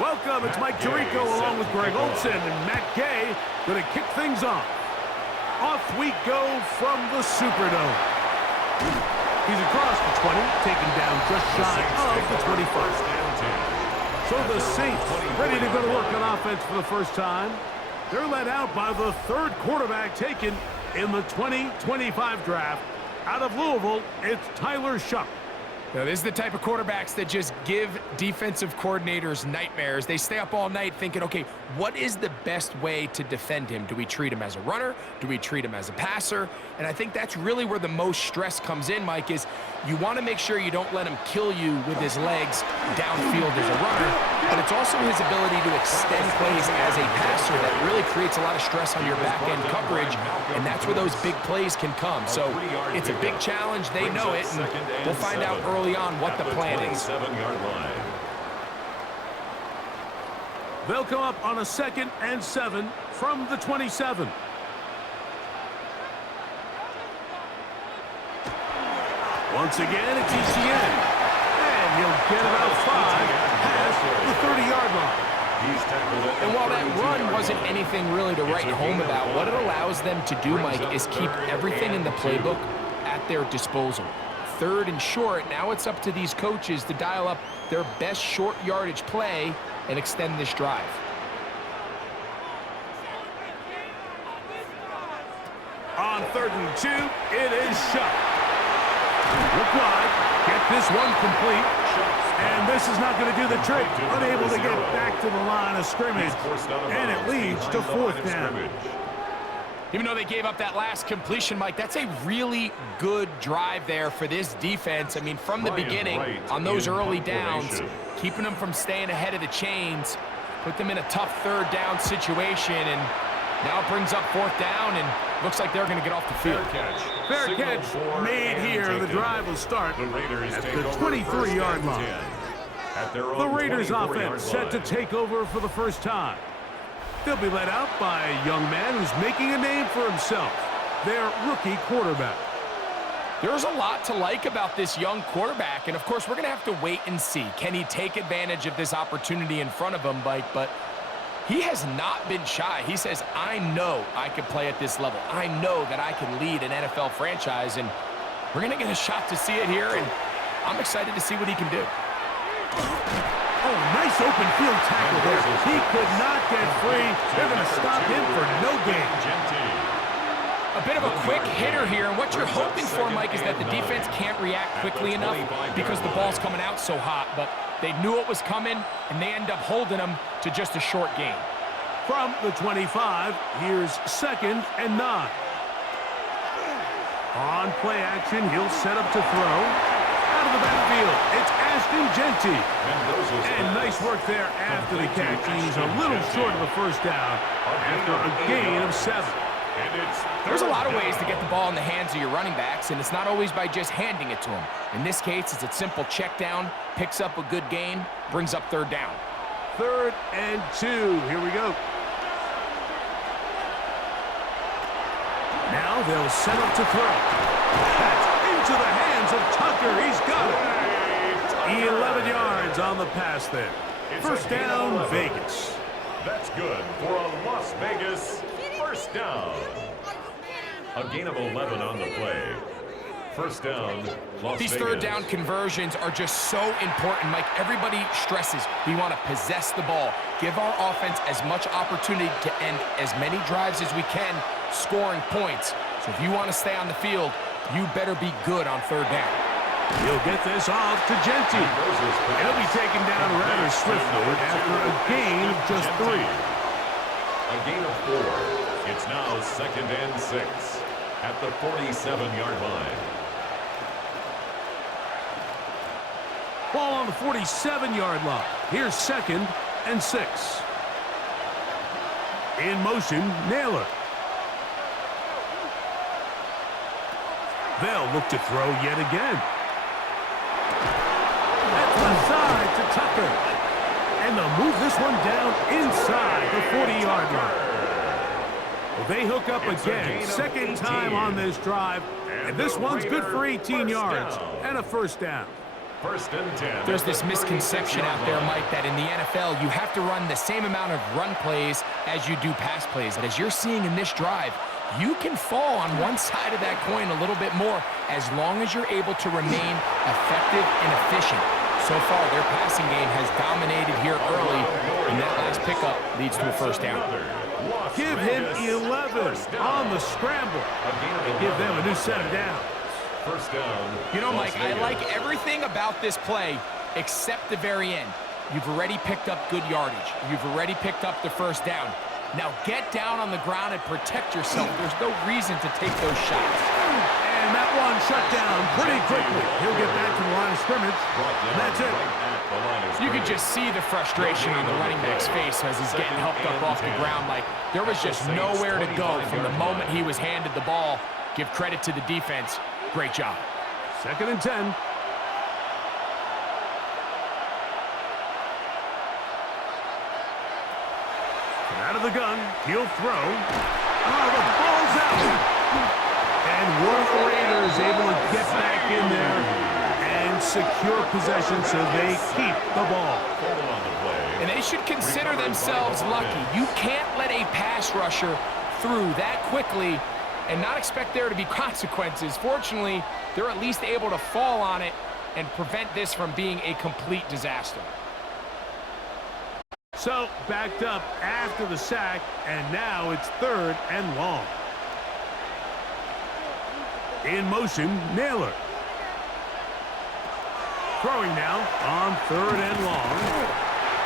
Welcome, it's Mike Tirico along with Greg Olson and Matt Gay going to kick things off. Off we go from the Superdome. He's across the 20, taken down just shy of the 21st. So the Saints ready to go to work on offense for the first time. They're led out by the third quarterback taken in the 2025 draft. Out of Louisville, it's Tyler Shuck. Now, this is the type of quarterbacks that just give defensive coordinators nightmares. They stay up all night thinking, okay, what is the best way to defend him? Do we treat him as a runner? Do we treat him as a passer? And I think that's really where the most stress comes in, Mike, is you want to make sure you don't let him kill you with his legs downfield as a runner, but it's also his ability to extend plays as a passer that really creates a lot of stress on your back-end coverage, and that's where those big plays can come. So it's a big challenge. They know it, and we'll find out early on what the plan is. They'll come up on a 2nd and 7 from the 27. Once again, it's ETN. And he'll get about 5 past the 30-yard line. And while that run wasn't anything really to write home about, what it allows them to do, Mike, is keep everything in the playbook at their disposal. 3rd and short, now it's up to these coaches to dial up their best short yardage play and extend this drive. On 3rd and 2, it is Shuck. Look wide, get this one complete, and this is not going to do the trick. Unable to get back to the line of scrimmage, and it leads to 4th down. Even though they gave up that last completion, Mike, that's a really good drive there for this defense. I mean, from the beginning, on those early downs, keeping them from staying ahead of the chains, put them in a tough 3rd down situation, and now it brings up 4th down, and looks like they're going to get off the field. Fair catch made here. The drive will start at the 23-yard line. The Raiders offense set to take over for the first time. They'll be led out by a young man who's making a name for himself, their rookie quarterback. There's a lot to like about this young quarterback, and of course we're going to have to wait and see. Can he take advantage of this opportunity in front of him, Mike? But he has not been shy. He says, I know I can play at this level. I know that I can lead an NFL franchise, and we're going to get a shot to see it here, and I'm excited to see what he can do. Oh, nice open field tackle there. He could not get free. They're going to stop him for no gain. A bit of a quick hitter here, and what you're hoping for, Mike, is that the defense can't react quickly enough because the ball's coming out so hot, but they knew it was coming, and they end up holding them to just a short gain. From the 25, here's 2nd and 9. On play action, he'll set up to throw. Out of the backfield, it's Ashton Genty. And nice work there after the catch. He's a little short of the 1st down after a gain of 7. There's a lot of ways to get the ball in the hands of your running backs, and it's not always by just handing it to them. In this case, it's a simple check down, picks up a good gain, brings up 3rd down. 3rd and 2. Here we go. Now they'll set up to throw. That's into the hands of Tucker. He's got it. 11 yards on the pass there. 1st down, Vegas. That's good for a Las Vegas 1st down. A gain of 11 on the play. 1st down, Las Vegas. These 3rd down conversions are just so important, Mike. Everybody stresses we want to possess the ball, give our offense as much opportunity to end as many drives as we can, scoring points. So if you want to stay on the field, you better be good on 3rd down. He'll get this off to Genty. He'll be taken down rather swiftly after a gain of just 3. A gain of 4. It's now 2nd and 6 at the 47-yard line. Ball on the 47-yard line. Here's 2nd and 6. In motion, Naylor. They'll look to throw yet again. That's left side to Tucker. And they'll move this one down inside the 40-yard line. Well, they hook up again. 2nd time on this drive. And this one's good for 18 yards and a 1st down. First and 10. There's this misconception out there, Mike, that in the NFL, you have to run the same amount of run plays as you do pass plays. And as you're seeing in this drive, you can fall on one side of that coin a little bit more as long as you're able to remain effective and efficient. So far, their passing game has dominated here early, and that last pickup leads to a first down. Give him 11 on the scramble. Give them a new set of downs. First down. You know, Mike, I like everything about this play except the very end. You've already picked up good yardage. You've already picked up the first down. Now get down on the ground and protect yourself. There's no reason to take those shots. And that one shut down pretty quickly. He'll get back to the line of scrimmage, and that's it. You could just see the frustration on the running back's face as he's getting helped up off the ground. Like, there was just nowhere to go from the moment he was handed the ball. Give credit to the defense. Great job. Second and 10. Out of the gun, he'll throw. Oh, the ball's out. And one of the Raiders able to get back in there and secure possession so they keep the ball. And they should consider themselves lucky. You can't let a pass rusher through that quickly and not expect there to be consequences. Fortunately, they're at least able to fall on it and prevent this from being a complete disaster. So, backed up after the sack, and now it's third and long. In motion, Naylor. Throwing now on third and long.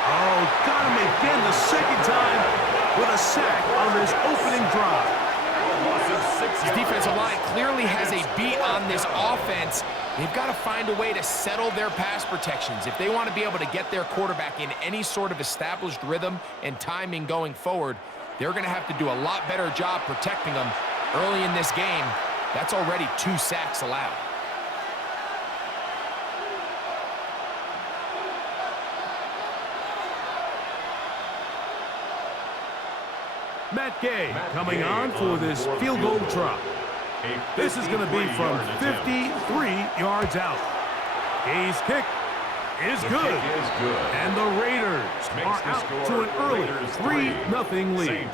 Oh, got him again the second time with a sack on this opening drive. This defensive line clearly has a beat on this offense. They've got to find a way to settle their pass protections. If they want to be able to get their quarterback in any sort of established rhythm and timing going forward, they're going to have to do a lot better job protecting them early in this game. That's already 2 sacks allowed. Matt Gay coming on for this field goal try. This is going to be from 53 yards out. Gay's kick is good. And the Raiders are out to an early 3-0 lead.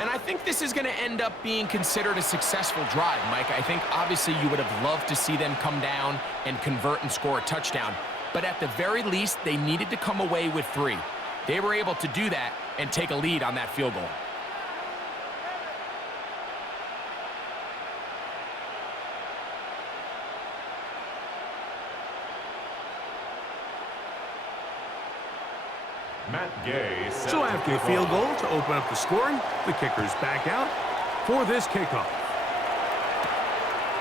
And I think this is going to end up being considered a successful drive, Mike. I think obviously you would have loved to see them come down and convert and score a touchdown. But at the very least, they needed to come away with 3. They were able to do that and take a lead on that field goal. Matt Gay. So after the field goal to open up the scoring, the kicker's back out for this kickoff.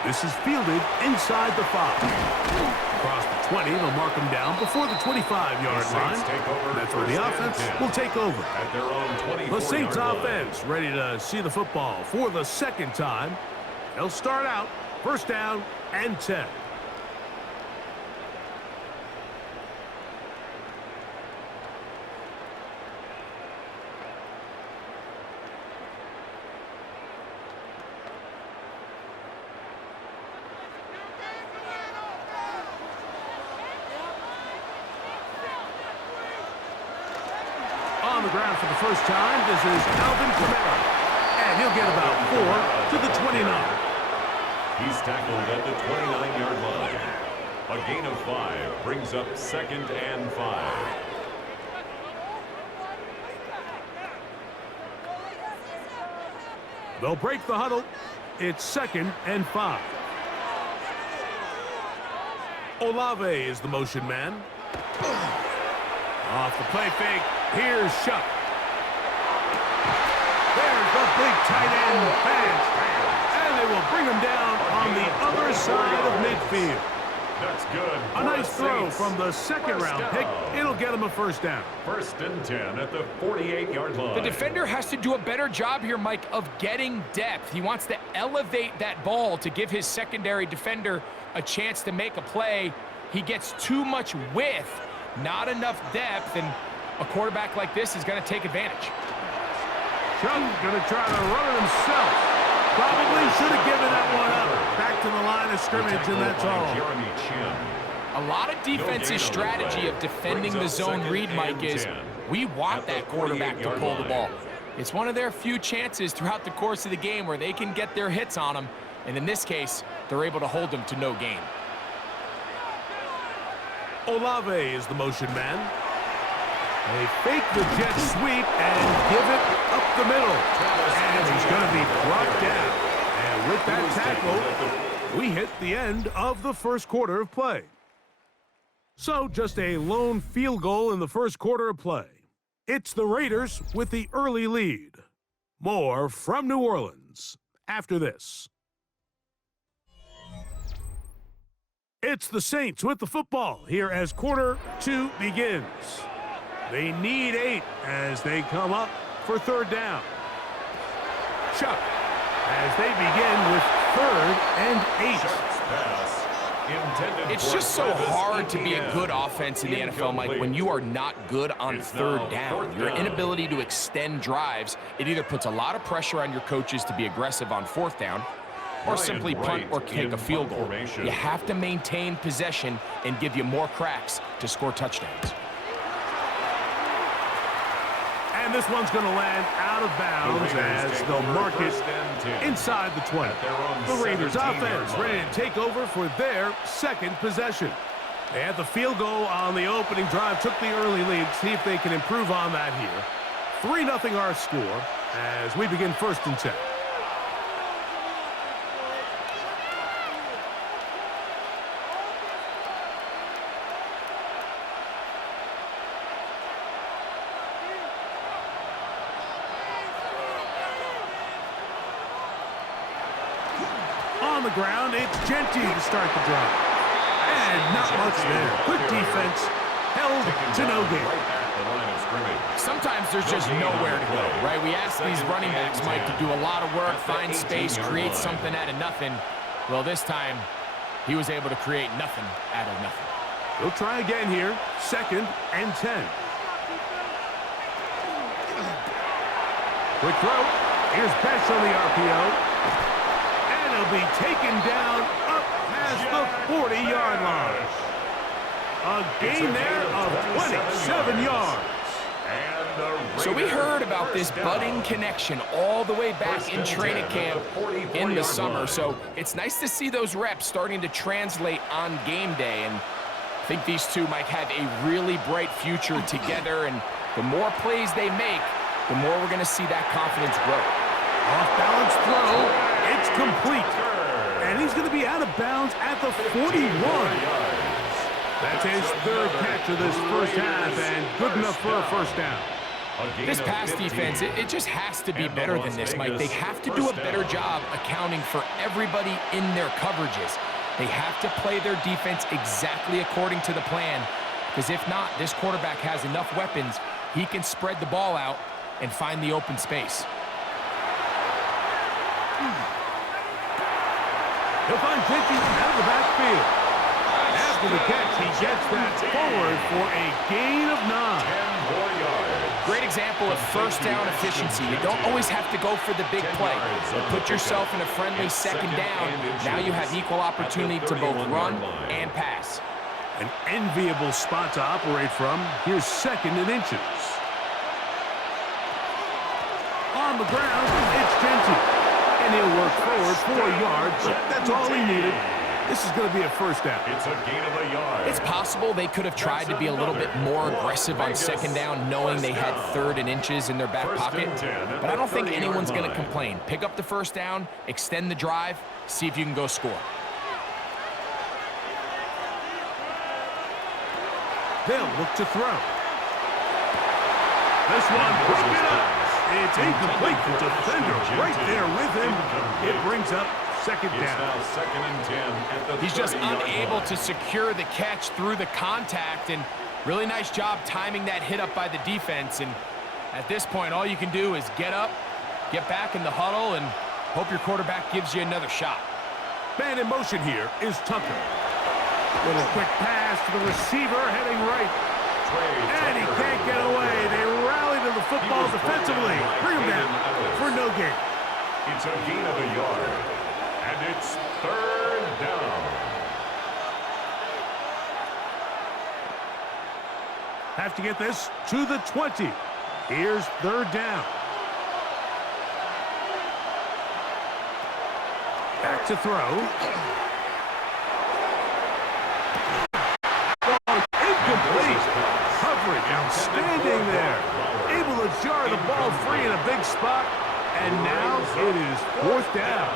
This is fielded inside the 5. Across the 20, they'll mark him down before the 25-yard line. That's where the offense will take over. The Saints offense ready to see the football for the second time. They'll start out first down and 10. On the ground for the first time, this is Alvin Kamara. And he'll get about 4 to the 29. He's tackled at the 29-yard line. A gain of 5 brings up second and 5. They'll break the huddle. It's second and 5. Olave is the motion man. Off the play fake. Here's Shuck. There's the big tight end pass. And they will bring him down on the other side of midfield. That's good. A nice throw from the second-round pick. It'll get him a first down. First and 10 at the 48-yard line. The defender has to do a better job here, Mike, of getting depth. He wants to elevate that ball to give his secondary defender a chance to make a play. He gets too much width, not enough depth, and a quarterback like this is going to take advantage. Chuck going to try to run it himself. Probably should have given that one up. Back to the line of scrimmage, and that's all. A lot of defense's strategy of defending the zone read, Mike, is we want that quarterback to pull the ball. It's one of their few chances throughout the course of the game where they can get their hits on them, and in this case, they're able to hold them to no gain. Olave is the motion man. They fake the jet sweep and give it up the middle. And he's going to be brought down. And with that tackle, we hit the end of the first quarter of play. So just a lone field goal in the first quarter of play. It's the Raiders with the early lead. More from New Orleans after this. It's the Saints with the football here as quarter 2 begins. They need 8 as they come up for third down. Chuck as they begin with 3rd and 8. It's just so hard to be a good offense in the NFL, Mike, when you are not good on third down. Your inability to extend drives, it either puts a lot of pressure on your coaches to be aggressive on 4th down, or simply punt or kick a field goal. You have to maintain possession and give you more cracks to score touchdowns. And this one's going to land out of bounds as they'll mark it inside the 20. The Raiders offense ready to take over for their second possession. They had the field goal on the opening drive, took the early lead. See if they can improve on that here. 3-0 our score as we begin 1st and 10. On the ground, it's Genty to start the drive. And not much there. Good defense, held to no gain. Sometimes there's just nowhere to go, right? We ask these running backs, Mike, to do a lot of work, find space, create something out of nothing. Well, this time, he was able to create nothing out of nothing. We'll try again here. 2nd and 10. Quick throw. Here's Best on the RPO. Will be taken down up past the 40-yard line. A gain there of 27 yards. So we heard about this budding connection all the way back in training camp in the summer. So it's nice to see those reps starting to translate on game day. And I think these two might have a really bright future together. And the more plays they make, the more we're going to see that confidence grow. Off-balance throw. It's complete. And he's going to be out of bounds at the 41. That's his 3rd catch of this first half and good enough for a first down. This pass defense, it just has to be better than this, Mike. They have to do a better job accounting for everybody in their coverages. They have to play their defense exactly according to the plan, because if not, this quarterback has enough weapons. He can spread the ball out and find the open space. He'll find Genty out of the backfield. After the catch, he gets that forward for a gain of 9. 10 more yards. Great example of first down efficiency. You don't always have to go for the big play, but put yourself in a friendly 2nd down. Now you have equal opportunity to both run and pass. An enviable spot to operate from. Here's 2nd and inches. On the ground, it's Genty. And he'll work forward 4 yards. That's all he needed. This is going to be a first down. It's a gain of a yard. It's possible they could have tried to be a little bit more aggressive on 2nd down, knowing they had 3rd and inches in their back pocket. But I don't think anyone's going to complain. Pick up the first down, extend the drive, see if you can go score. They'll look to throw. This one, pick it up. It's incomplete. The defender right there with him. It brings up 2nd down. It's now 2nd and 10 at the He's just 30-yard unable line. to secure the catch through the contact, and really nice job timing that hit up by the defense. And at this point, all you can do is get up, get back in the huddle, and hope your quarterback gives you another shot. Man in motion here is Tucker. Little quick pass to the receiver heading right. And he can't get away. They rally to the football defensively. Bring him down for no gain. It's a gain of a yard. And it's 3rd down. Have to get this to the 20. Here's third down. Back to throw. Oh, incomplete. Coverage outstanding there. Able to jar the ball free in a big spot. And now it is fourth down.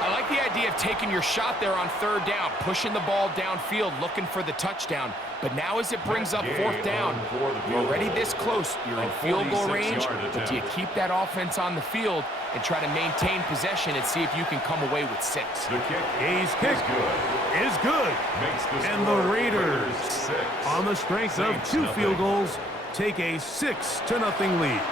I like the idea of taking your shot there on third down, pushing the ball downfield, looking for the touchdown. But now as it brings up fourth down, you're already this close. You're in field goal range, but do you keep that offense on the field and try to maintain possession and see if you can come away with 6? The kick Is good. And the Raiders, on the strength of 2 field goals, take a 6-0 lead.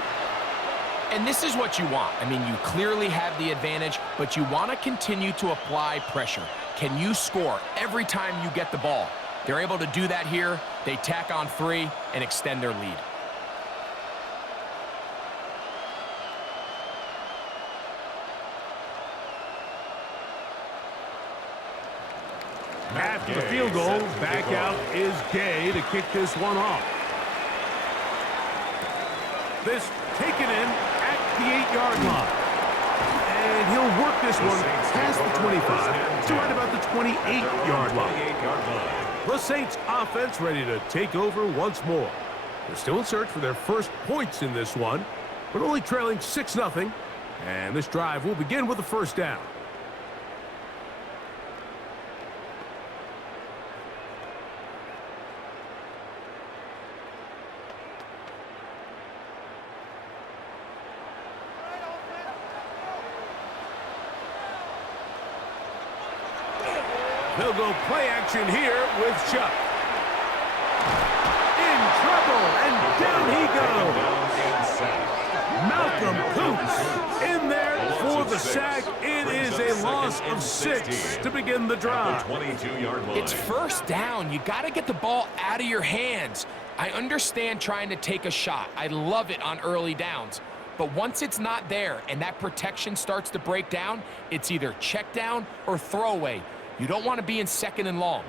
And this is what you want. I mean, you clearly have the advantage, but you want to continue to apply pressure. Can you score every time you get the ball? They're able to do that here. They tack on 3 and extend their lead. After the field goal, back out is Gay to kick this one off. This taken in at the 8-yard line. And he'll work this one past the 25 to right about the 28-yard line. The Saints offense ready to take over once more. They're still in search for their first points in this one, but only trailing 6-0. And this drive will begin with the first down. They'll go play action here with Chuck. In trouble, and down he goes. Malcolm Coops in there for the sack. It is a loss of 6 to begin the drive. It's first down. You got to get the ball out of your hands. I understand trying to take a shot. I love it on early downs. But once it's not there and that protection starts to break down, it's either check down or throwaway. You don't want to be in 2nd and long.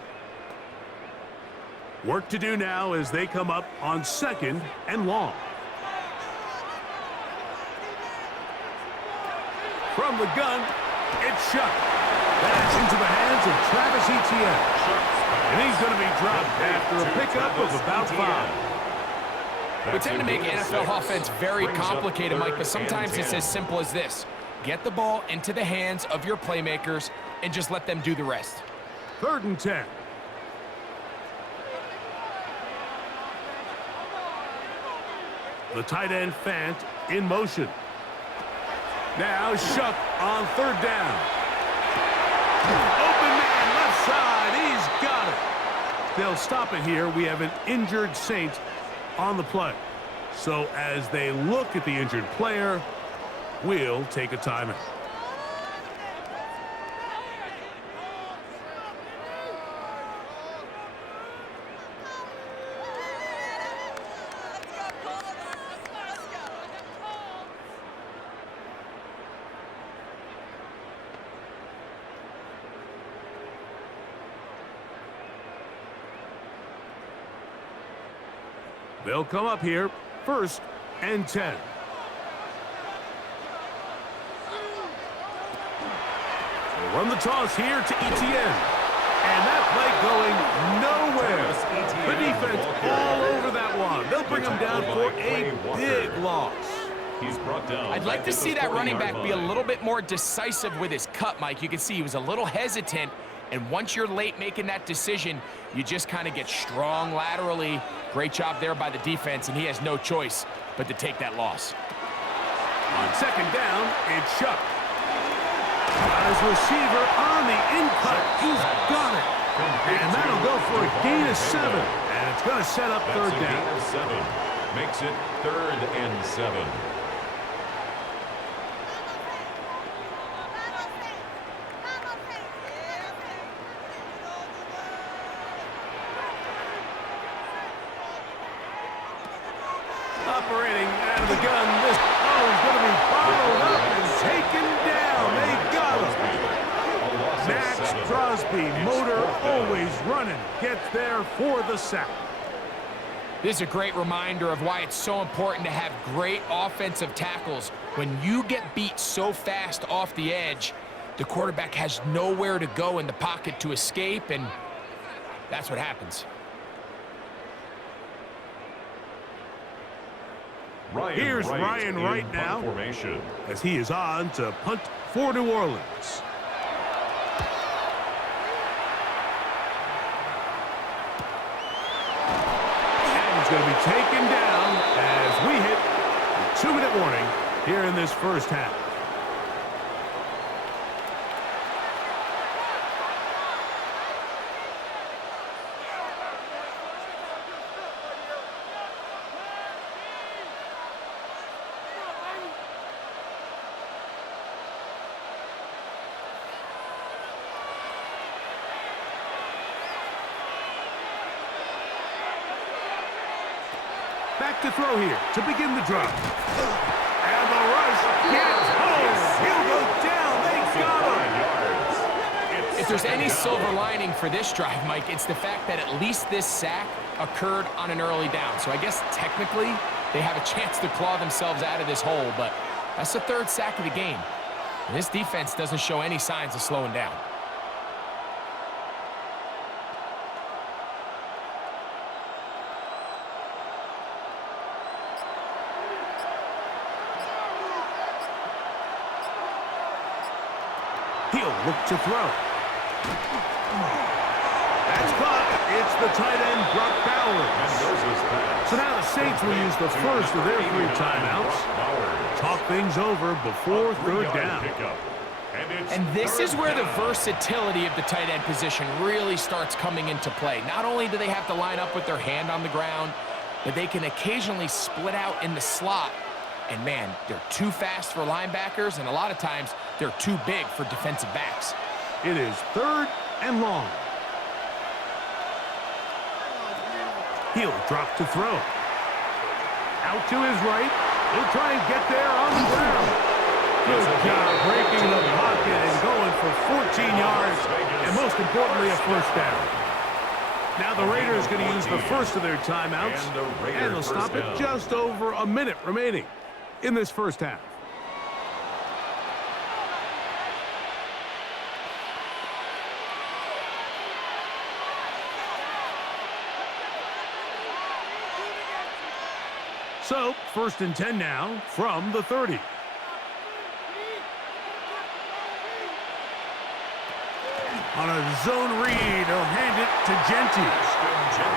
Work to do now as they come up on 2nd and long. From the gun, it's Chuck. That's into the hands of Travis Etienne. And he's going to be dropped after a pickup of about 5. We tend to make NFL offense very complicated, Mike, but sometimes it's as simple as this. Get the ball into the hands of your playmakers and just let them do the rest. 3rd and 10. The tight end Fant in motion. Now Shuck on 3rd down. Open man left side. He's got it. They'll stop it here. We have an injured Saint on the play. So as they look at the injured player, we'll take a timeout. They'll come up here, 1st and 10. They run the toss here to Etienne. And that play going nowhere. The defense all over that one. They'll bring him down for a big loss. He's brought down. I'd like to see that running back be a little bit more decisive with his cut, Mike. You can see he was a little hesitant. And once you're late making that decision, you just kind of get strong laterally. Great job there by the defense, and he has no choice but to take that loss. On 2nd down, it's Shuck. Got his receiver on the in-cut. He's got it. And that'll go for a gain of 7. And it's going to set up 3rd down. Gain of 7. Makes it 3rd and 7. Operating out of the gun. This ball is going to be followed up and taken down. They got him. Max Crosby, motor always running, gets there for the sack. This is a great reminder of why it's so important to have great offensive tackles. When you get beat so fast off the edge, the quarterback has nowhere to go in the pocket to escape, and that's what happens. Here's Ryan right now formation, as he is on to punt for New Orleans. Going to be taken down as we hit the 2-minute warning here in this first half. Back to throw here to begin the drive. And the rush gets home. He'll go down. They got him. If there's any silver lining for this drive, Mike, it's the fact that at least this sack occurred on an early down. So I guess technically they have a chance to claw themselves out of this hole, but that's the third sack of the game. And this defense doesn't show any signs of slowing down. He'll look to throw. That's caught. It's the tight end, Brock Bowers. So now the Saints will use the first of their 3 timeouts. Talk things over before third down. And this is where the versatility of the tight end position really starts coming into play. Not only do they have to line up with their hand on the ground, but they can occasionally split out in the slot. And man, they're too fast for linebackers, and a lot of times they're too big for defensive backs. It is 3rd and long. He'll drop to throw. Out to his right. He'll try and get there on the ground. Good job breaking the pocket and going for 14 yards, and most importantly, a first down. Now the Raiders going to use the first of their timeouts, and they'll stop it just over a minute remaining in this first half. So, 1st and 10 now from the 30. On a zone read, he'll hand it to Genty.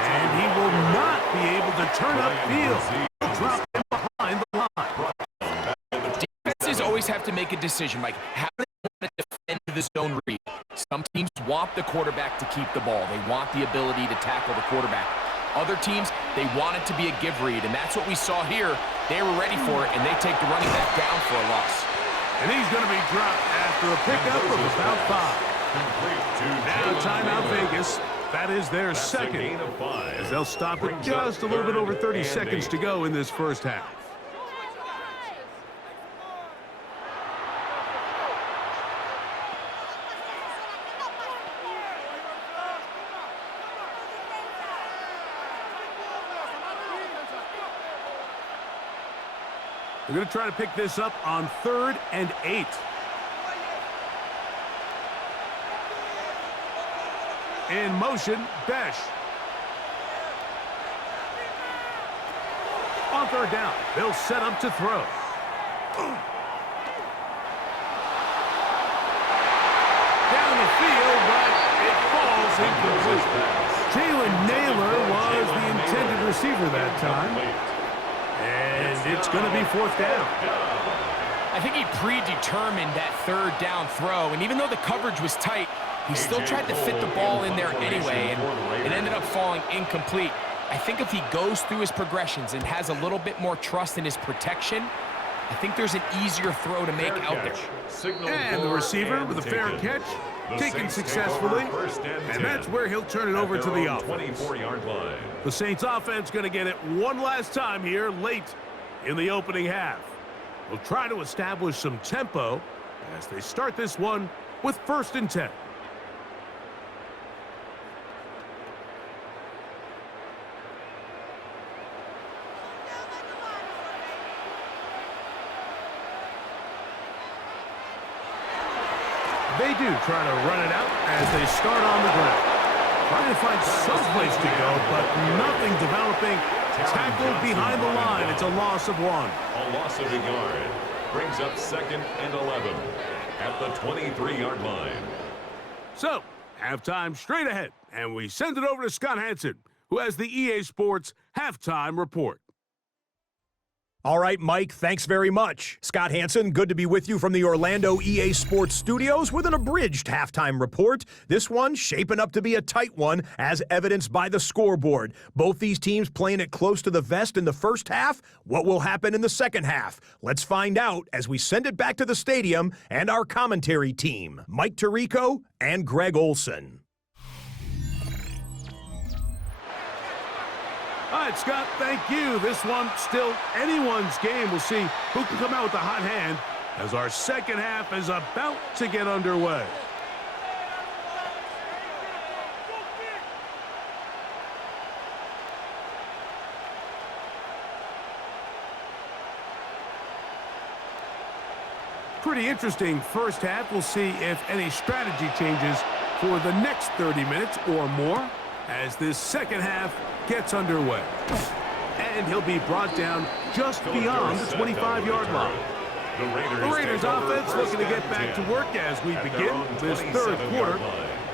And he will not be able to turn upfield. He'll drop him behind the line. Defenses always have to make a decision, Mike. How do they want to defend the zone read? Some teams want the quarterback to keep the ball. They want the ability to tackle the quarterback. Other teams, they want it to be a give read, and that's what we saw here. They were ready for it, and they take the running back down for a loss. And he's going to be dropped after a pickup of about 5. Now timeout Vegas. That is their second, as they'll stop it just a little bit over 30 seconds to go in this first half. We're going to try to pick this up on 3rd and 8. In motion, Besh. On 3rd down, they'll set up to throw. Down the field, but it falls incomplete. Jalen Naylor was the intended receiver that time. And it's going to be 4th down. I think he predetermined that 3rd down throw, and even though the coverage was tight, he still tried to fit the ball in there anyway, and it ended up falling incomplete. I think if he goes through his progressions and has a little bit more trust in his protection, I think there's an easier throw to make out there. And the receiver with a fair catch, taken successfully, and that's where he'll turn it over to the offense. The Saints offense going to get it one last time here late in the opening half. We'll try to establish some tempo as they start this one with 1st and 10. They do try to run it out as they start on the ground. Trying to find some place to go, but nothing developing. Tackled behind the line. It's a loss of 1. A loss of a yard. Brings up 2nd and 11 at the 23-yard line. So, halftime straight ahead, and we send it over to Scott Hansen, who has the EA Sports Halftime Report. All right, Mike, thanks very much. Scott Hansen, good to be with you from the Orlando EA Sports Studios with an abridged halftime report. This one shaping up to be a tight one, as evidenced by the scoreboard. Both these teams playing it close to the vest in the first half. What will happen in the second half? Let's find out as we send it back to the stadium and our commentary team, Mike Tirico and Greg Olson. All right, Scott, thank you. This one still anyone's game. We'll see who can come out with the hot hand as our second half is about to get underway. Pretty interesting first half. We'll see if any strategy changes for the next 30 minutes or more as this second half gets underway. And he'll be brought down just beyond the 25-yard line. The Raiders offense looking to get back to work as we begin this third quarter.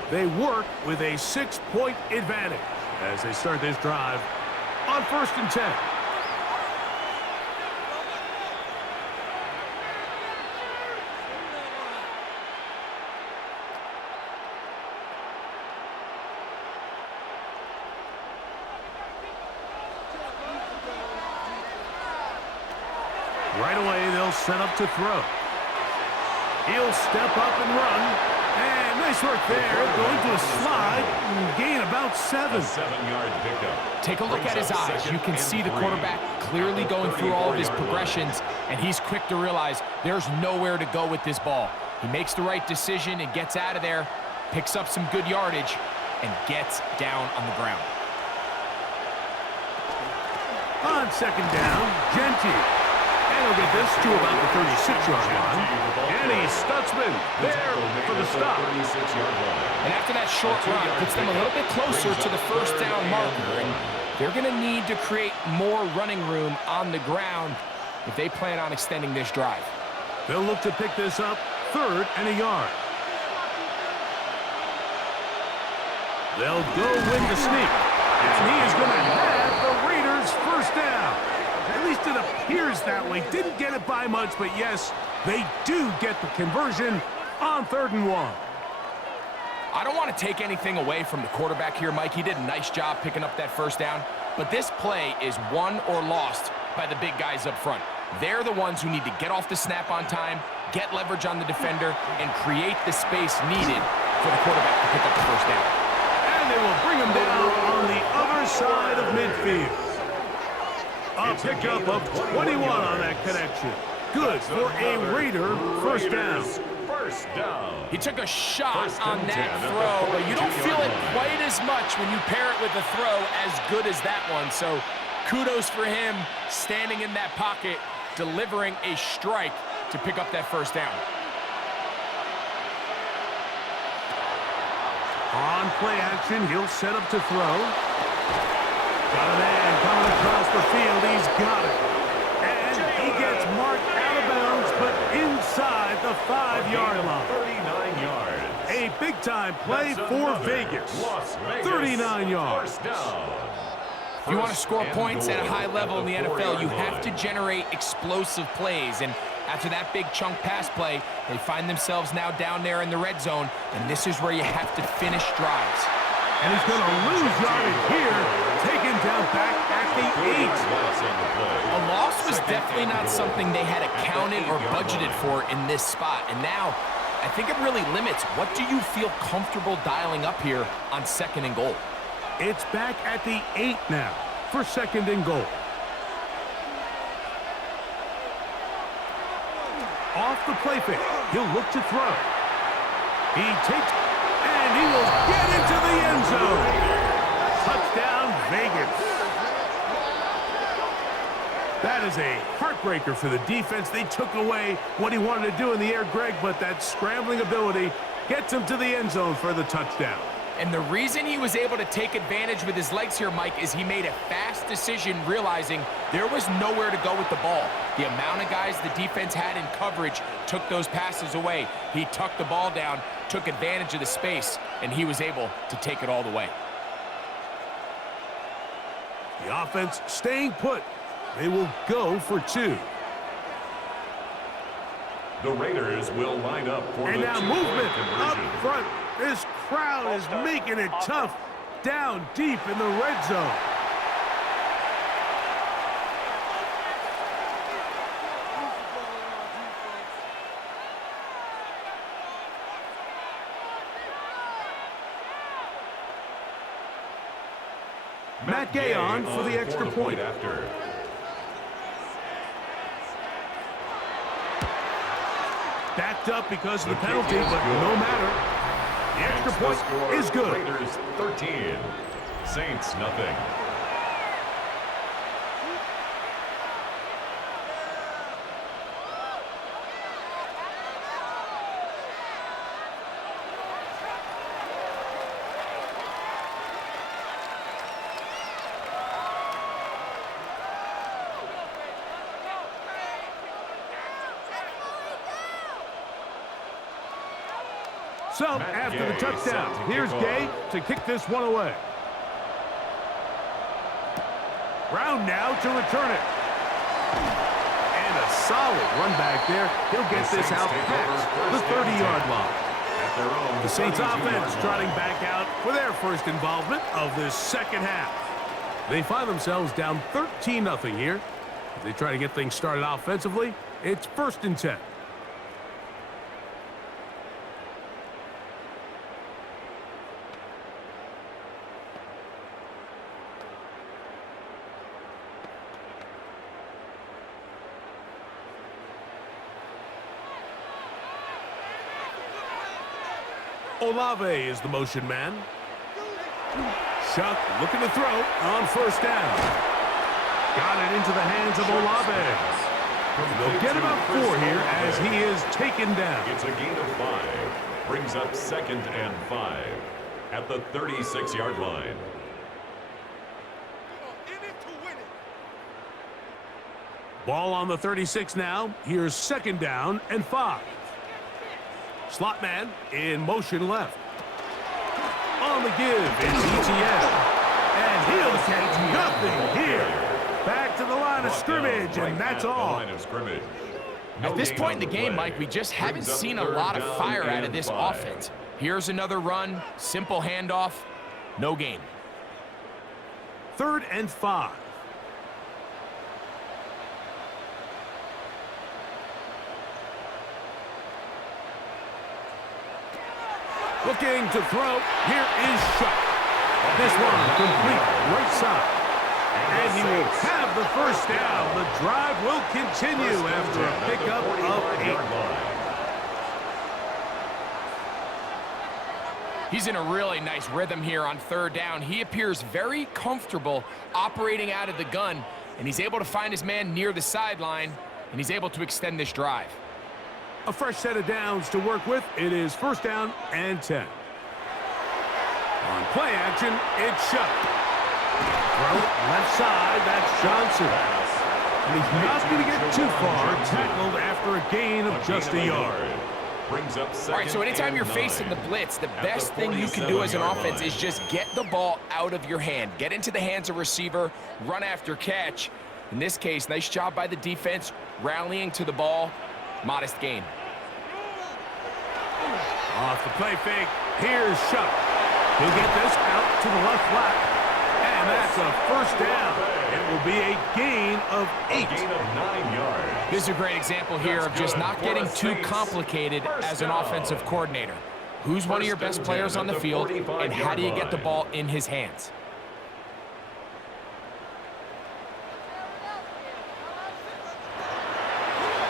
They work with a 6-point advantage as they start this drive on 1st and 10. Right away, they'll set up to throw. He'll step up and run. And nice work there. Going to a slide and gain about 7. A 7-yard pickup. Take a look at his eyes. You can see the quarterback clearly going through all of his progressions, and he's quick to realize there's nowhere to go with this ball. He makes the right decision and gets out of there, picks up some good yardage, and gets down on the ground. On 2nd down, Genty. And he'll get this to about the 36-yard line. And he's Stutzman there for the stop. And after that short run, puts them a little bit closer to the first down marker. And they're going to need to create more running room on the ground if they plan on extending this drive. They'll look to pick this up 3rd and a yard. They'll go with the sneak. And he is going to have the Raiders first down. At least it appears that way. Didn't get it by much, but yes, they do get the conversion on 3rd and 1. I don't want to take anything away from the quarterback here, Mike. He did a nice job picking up that first down. But this play is won or lost by the big guys up front. They're the ones who need to get off the snap on time, get leverage on the defender, and create the space needed for the quarterback to pick up the first down. And they will bring him down on the other side of midfield. A pickup of 21 on that connection. Good for a Raider first down. First down. He took a shot on that throw, but you don't feel it quite as much when you pair it with a throw as good as that one. So kudos for him standing in that pocket, delivering a strike to pick up that first down. On play action, he'll set up to throw. Got a man coming across the field. He's got it. And he gets marked out of bounds, but inside the 5-yard line. 39 yards. A big-time play for Vegas. 39 yards. First down. If you want to score points at a high level in the NFL, you have to generate explosive plays. And after that big chunk pass play, they find themselves now down there in the red zone, and this is where you have to finish drives. And he's going to lose yardage here, taken down back at the 8. A loss was definitely not something they had accounted or budgeted for in this spot. And now, I think it really limits what do you feel comfortable dialing up here on 2nd and goal. It's back at the 8 now for 2nd and goal. Off the play fake, he'll look to throw. He takes, and he will get into the end zone. Touchdown, Vegas. That is a heartbreaker for the defense. They took away what he wanted to do in the air, Greg, but that scrambling ability Gets him to the end zone for the touchdown. And the reason he was able to take advantage with his legs here, Mike, is he made a fast decision realizing there was nowhere to go with the ball. The amount of guys the defense had in coverage took those passes away. He tucked the ball down, took advantage of the space, and he was able to take it all the way. The offense staying put. They will go for 2. The Raiders will line up for And the now two-point movement up conversion. front. This crowd is making it tough down deep in the red zone. Matt Gay on for the extra point. After. Backed up because of the penalty, but no matter. The extra point is good. Raiders 13, Saints nothing. So, after the touchdown, here's Gay to kick this one away. Brown now to return it. And a solid run back there. He'll get this out past the 30-yard line. The Saints offense trotting back out for their first involvement of this second half. They find themselves down 13-0 here. If they try to get things started offensively, it's 1st and 10. Olave is the motion man. Shuck looking to throw on 1st down. Got it into the hands of Olave. They'll get about 4 here as he is taken down. It's a gain of 5. Brings up 2nd and 5 at the 36-yard line. Ball on the 36 now. Here's 2nd down and 5. Slot man in motion left. On the give, it's ETN. And he'll take nothing here. Back to the line of scrimmage, and that's all. At this point in the game, Mike, we just haven't seen a lot of fire out of this offense. Here's another run, simple handoff, no gain. 3rd and 5. Looking to throw. Here is Shuck. This one complete right side. And he will have the 1st down. The drive will continue after a pickup of 8. He's in a really nice rhythm here on 3rd down. He appears very comfortable operating out of the gun, and he's able to find his man near the sideline, and he's able to extend this drive. A fresh set of downs to work with. It is 1st down and 10. On play action, it's Shuck. Throw left side, that's Johnson. And he's not going to get too far. Tackled after a gain of just a yard. Brings up All right, so anytime you're facing the blitz, the best thing you can do as an offense is just get the ball out of your hand. Get into the hands of receiver, run after catch. In this case, nice job by the defense, rallying to the ball. Modest gain. Off the play fake, here's Shuck. He'll get this out to the left flat. And that's a 1st down. It will be a gain of 8. A gain of 9 yards. This is a great example here of just not getting too complicated as an offensive coordinator. Who's one of your best players on the field, and how do you get the ball in his hands?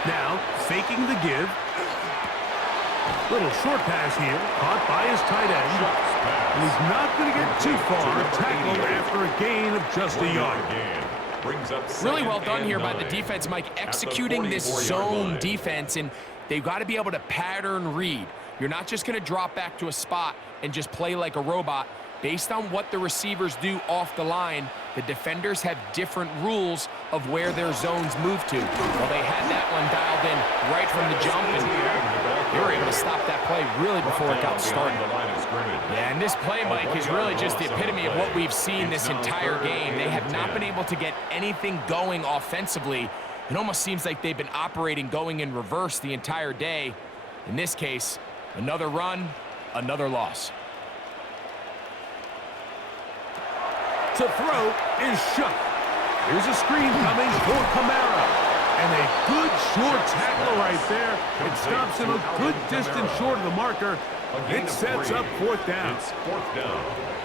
Now, faking the give. Little short pass here, caught by his tight end. And he's not going to get too far, tackled after a gain of just a yard. Really well done here by the defense, Mike, executing this zone defense, and they've got to be able to pattern read. You're not just going to drop back to a spot and just play like a robot. Based on what the receivers do off the line, the defenders have different rules of where their zones move to. Well, they had that one dialed in right from the jump, and they were able to stop that play really before it got started. Yeah, and this play, Mike, is really just the epitome of what we've seen this entire game. They have not been able to get anything going offensively. It almost seems like they've been operating going in reverse the entire day. In this case, another run, another loss. To throw is Shook. Here's a screen coming for Kamara. And a good short tackle right there. It stops him a good distance short of the marker. It sets up fourth down.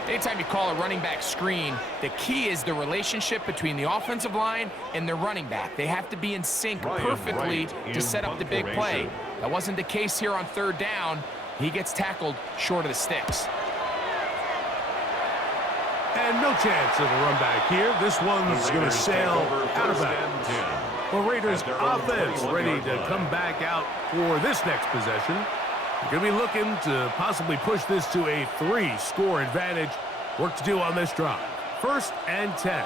Anytime you call a running back screen, the key is the relationship between the offensive line and the running back. They have to be in sync perfectly to set up the big play. That wasn't the case here on third down. He gets tackled short of the sticks. And no chance of a run back here. This one's going to sail out of bounds. Well, Raiders offense ready to come back out for this next possession. They're going to be looking to possibly push this to a 3-score advantage. Work to do on this drive. 1st and 10.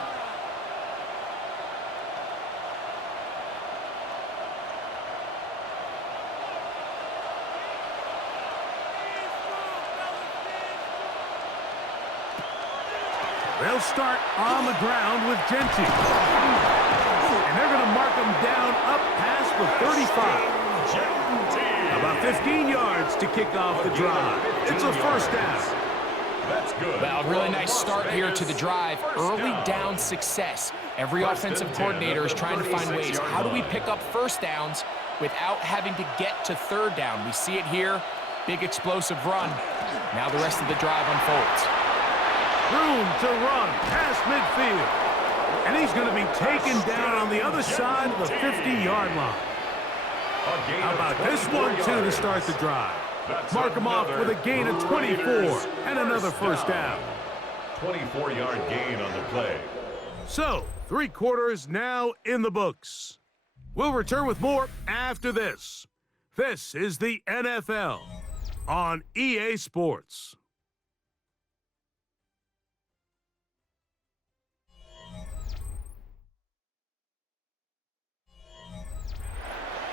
They'll start on the ground with Genty. And they're going to mark him down up past the 35. About 15 yards to kick off the drive. It's a first down. That's good. Well, a really nice start here to the drive. Early down success. Every offensive coordinator is trying to find ways. How do we pick up first downs without having to get to third down? We see it here. Big explosive run. Now the rest of the drive unfolds. Room to run past midfield. And he's going to be taken down on the other side of the 50-yard line. How about this one, too, to start the drive? Mark him off with a gain of 24 and another first down. 24-yard gain on the play. So, 3 quarters now in the books. We'll return with more after this. This is the NFL on EA Sports.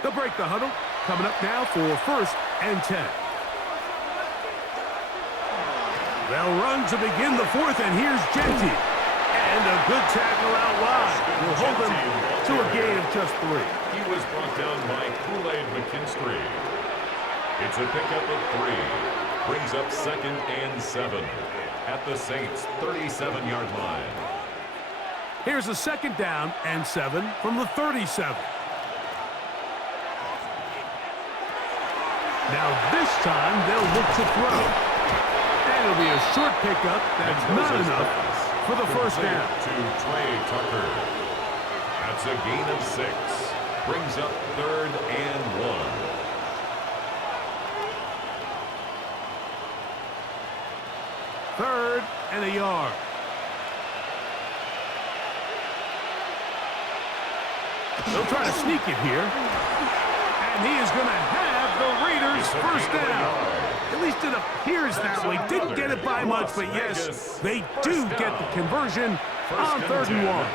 They'll break the huddle. Coming up now for 1st and 10. They'll run to begin the 4th, and here's Genty. And a good tackle out wide. Will hold them to a gain of just 3. He was brought down by Kool-Aid McKinstry. It's a pickup of 3. Brings up 2nd and 7 at the Saints' 37-yard line. Here's a 2nd down and 7 from the 37. Now this time they'll look to throw. And it'll be a short pickup that's not enough for the first down. To Trey Tucker. That's a gain of 6. Brings up 3rd and 1. 3rd and a yard. They'll try to sneak it here. And he is going to have the Raiders first down. At least it appears that way. Didn't get it by much, but yes, they do get the conversion on 3rd and 1.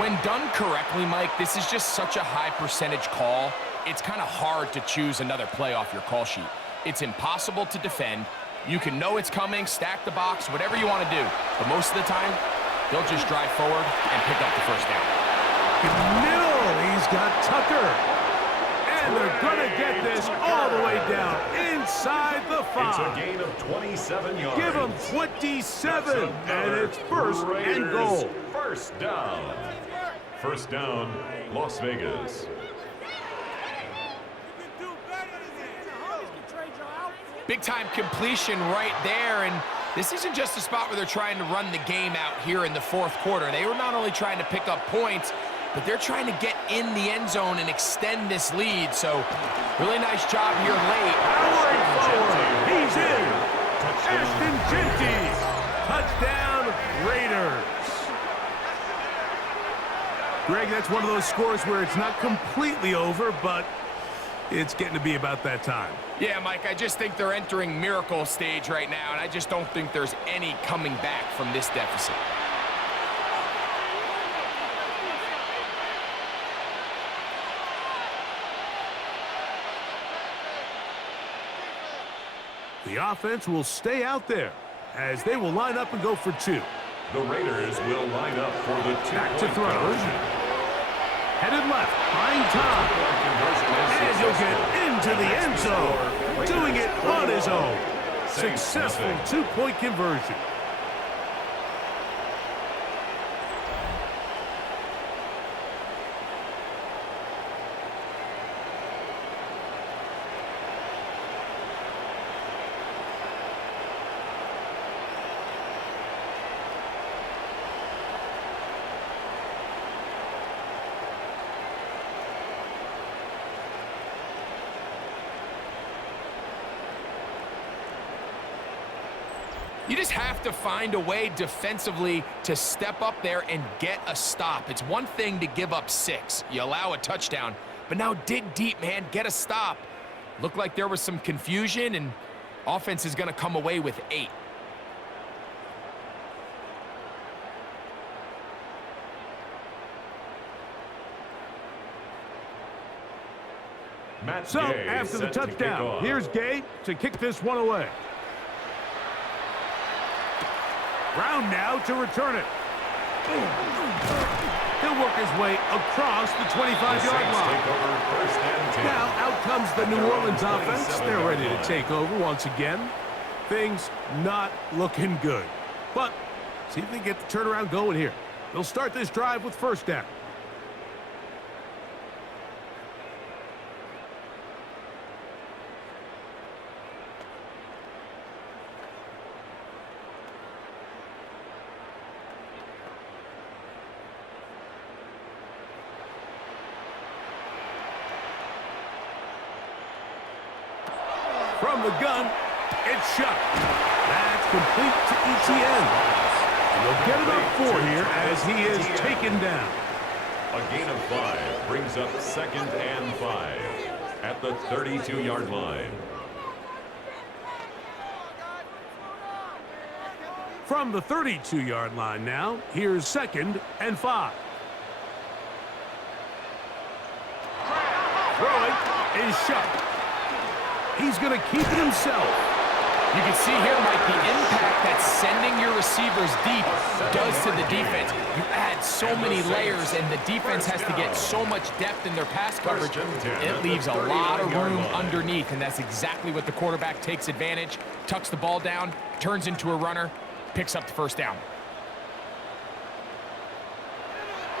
When done correctly, Mike, this is just such a high percentage call. It's kind of hard to choose another play off your call sheet. It's impossible to defend. You can know it's coming, stack the box, whatever you want to do. But most of the time, they'll just drive forward and pick up the first down. Middle, he's got Tucker. And they're going to get this all the way down inside the 5. It's a gain of 27 yards. Give them 27, and it's 1st and goal. First down. First down, Las Vegas. Big-time completion right there, and this isn't just a spot where they're trying to run the game out here in the 4th quarter. They were not only trying to pick up points, but they're trying to get in the end zone and extend this lead. So, really nice job here late. Powering forward. He's in. Ashton Genty. Touchdown, Raiders. Greg, that's one of those scores where it's not completely over, but It's getting to be about that time. Yeah, Mike, I just think they're entering miracle stage right now, and I just don't think there's any coming back from this deficit. The offense will stay out there as they will line up and go for two. The Raiders will line up for the Back to two-point throw. conversion. Headed left, buying time. And he'll get into the end zone, doing it on his own. Successful two-point conversion. You just have to find a way defensively to step up there and get a stop. It's one thing to give up 6. You allow a touchdown, but now dig deep, man. Get a stop. Looked like there was some confusion, and offense is going to come away with 8. So, after the touchdown, here's Gay to kick this one away. Brown now to return it. He'll work his way across the 25-yard line. Now out comes the New Orleans offense. They're ready to take over once again. Things not looking good. But see if they get the turnaround going here. They'll start this drive with first down. From the gun, it's shot. That's complete to ETN. And they'll get it up 4 here as he is taken down. A gain of 5 brings up 2nd and 5 at the 32-yard line. From the 32-yard line now, here's 2nd and 5. Throwing is shot. He's going to keep it himself. You can see here, Mike, the impact that sending your receivers deep does to the defense. You add so many layers, and the defense has to get so much depth in their pass coverage. It leaves a lot of room underneath, and that's exactly what the quarterback takes advantage. Tucks the ball down, turns into a runner, picks up the first down.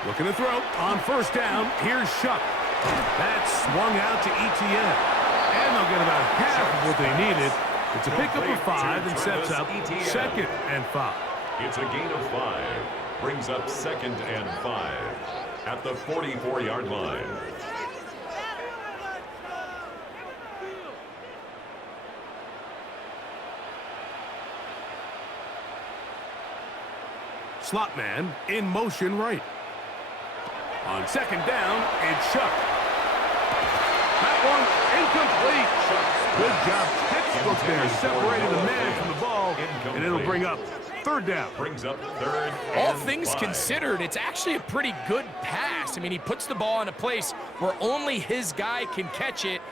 Looking to throw on first down. Here's Shuck. That's swung out to ETN. And they'll get about half of what they needed. It's a pickup of 5 and sets up 2nd and 5. It's a gain of 5. Brings up 2nd and 5 at the 44-yard line. Slot man in motion right. On 2nd down, it's Shuck. That one incomplete. Good job. Textbook there, separating the man from the ball, and it'll bring up 3rd down. Brings up 3rd and All things 5. considered, it's actually a pretty good pass. I mean, he puts the ball in a place where only his guy can catch it,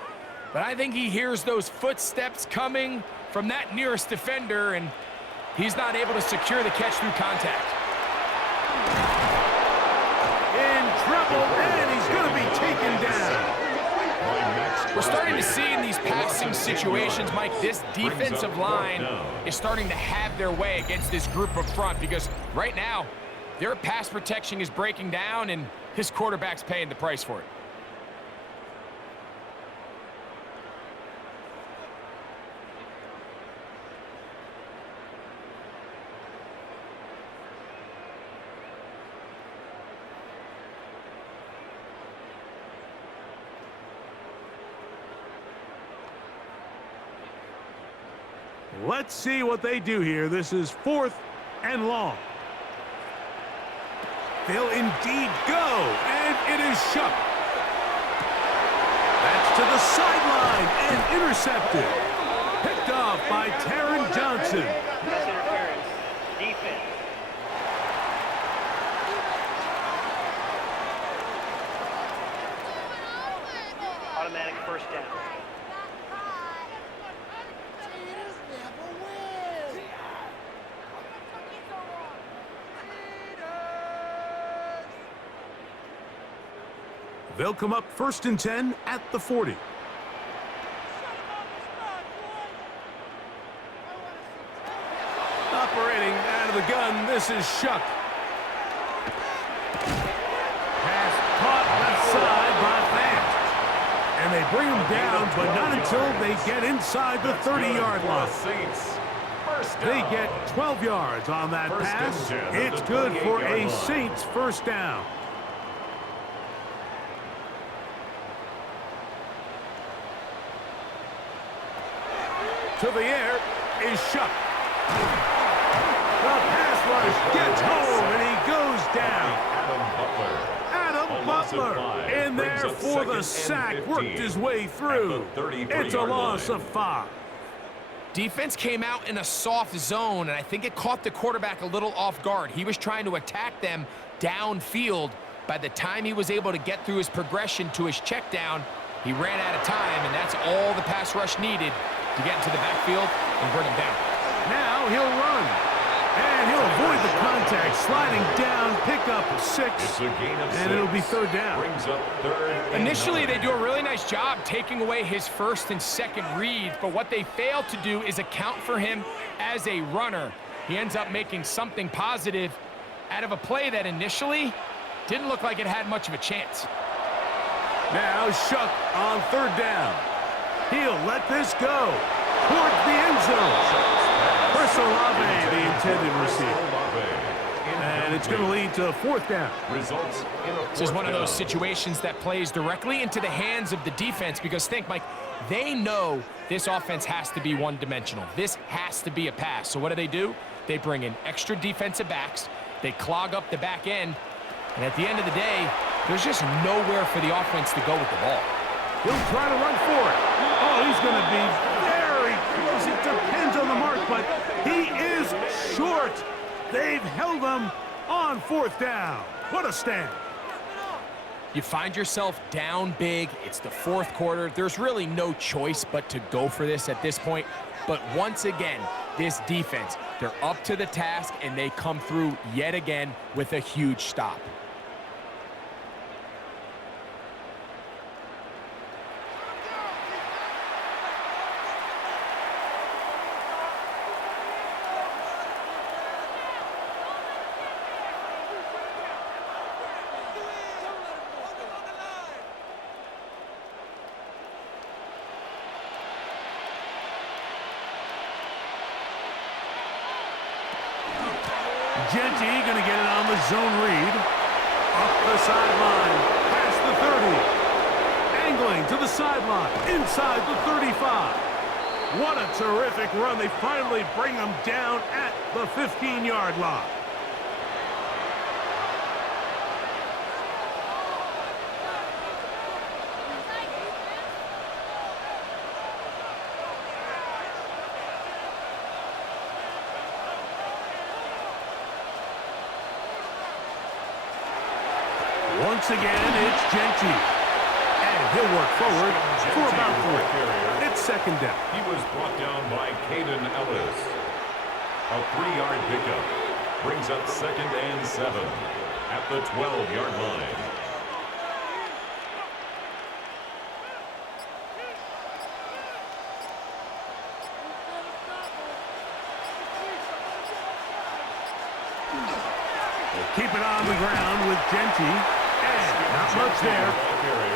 but I think he hears those footsteps coming from that nearest defender, and he's not able to secure the catch through contact. In trouble, and he's going to be taken down. We're starting to see in these passing situations, Mike, this defensive line is starting to have their way against this group up front, because right now, their pass protection is breaking down, and his quarterback's paying the price for it. Let's see what they do here. This is 4th and long. They'll indeed go, and it is Shuck. That's to the sideline and intercepted. Picked off by Taron Johnson. Pass interference. Defense. Automatic first down. They'll come up 1st and 10 at the 40. Operating out of the gun, this is Shuck. Pass caught left side by Fant. And they bring him down, but not until they get inside the 30-yard line. They get 12 yards on that pass. It's good for a Saints first down. To the air is Shuck. The pass rush gets home, and he goes down. Adam Butler in there for the sack, worked his way through. It's a loss of 5. Defense came out in a soft zone, and I think it caught the quarterback a little off guard. He was trying to attack them downfield. By the time he was able to get through his progression to his check down, he ran out of time, and that's all the pass rush needed to get into the backfield and bring him down. Now he'll run, and he'll avoid the contact, sliding down, pick up a 6, It's a gain of 6. and it'll be 3rd down. Brings up 3rd and Initially, 9. they do a really nice job taking away his 1st and 2nd reads, but what they fail to do is account for him as a runner. He ends up making something positive out of a play that initially didn't look like it had much of a chance. Now Shuck on 3rd down. He'll let this go towards the end zone. Chris Olave, the intended receiver. And it's going to lead to 4th down. Results in a This is 4th one of those down. situations that plays directly into the hands of the defense because think, Mike, they know this offense has to be one-dimensional. This has to be a pass. So what do? They bring in extra defensive backs. They clog up the back end. And at the end of the day, there's just nowhere for the offense to go with the ball. He'll try to run for it. Oh, he's going to be very close. It depends on the mark, but he is short. They've held him on 4th down. What a stand. You find yourself down big. It's the 4th quarter. There's really no choice but to go for this at this point. But once again, this defense, they're up to the task, and they come through yet again with a huge stop. Genty going to get it on the zone read. Up the sideline, past the 30. Angling to the sideline, inside the 35. What a terrific run. They finally bring him down at the 15-yard line. Once again, it's Genty. And he'll work forward for about 3. It's 2nd down. He was brought down by Caden Ellis. A 3-yard pickup. Brings up 2nd and 7 at the 12-yard line. Keep it on the ground with Genty. And not much there.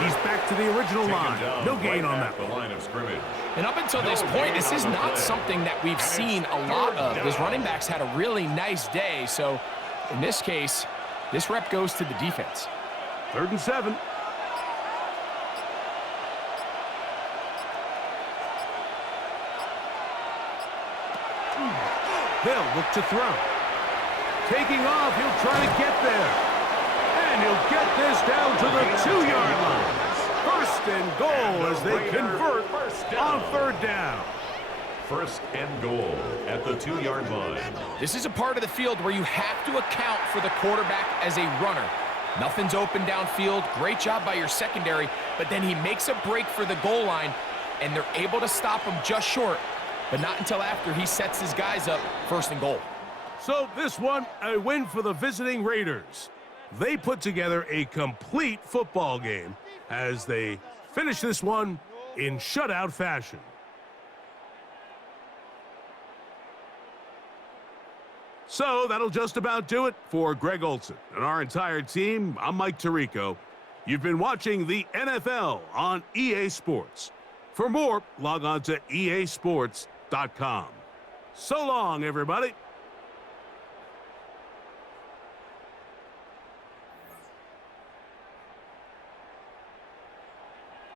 He's back to the original line. No gain on that. The line of scrimmage. And up until this point, this is not something that we've seen a lot of. His running backs had a really nice day. So in this case, this rep goes to the defense. 3rd and 7. They'll look to throw. Taking off, he'll try to get there. And he'll get this down to the 2-yard line. 1st and goal as they convert on third down. First and goal at the 2-yard line. This is a part of the field where you have to account for the quarterback as a runner. Nothing's open downfield. Great job by your secondary, but then he makes a break for the goal line, and they're able to stop him just short, but not until after he sets his guys up first and goal. So this one, a win for the visiting Raiders. They put together a complete football game as they finish this one in shutout fashion. So that'll just about do it for Greg Olsen and our entire team. I'm Mike Tirico. You've been watching the NFL on EA Sports. For more, log on to easports.com. So long, everybody.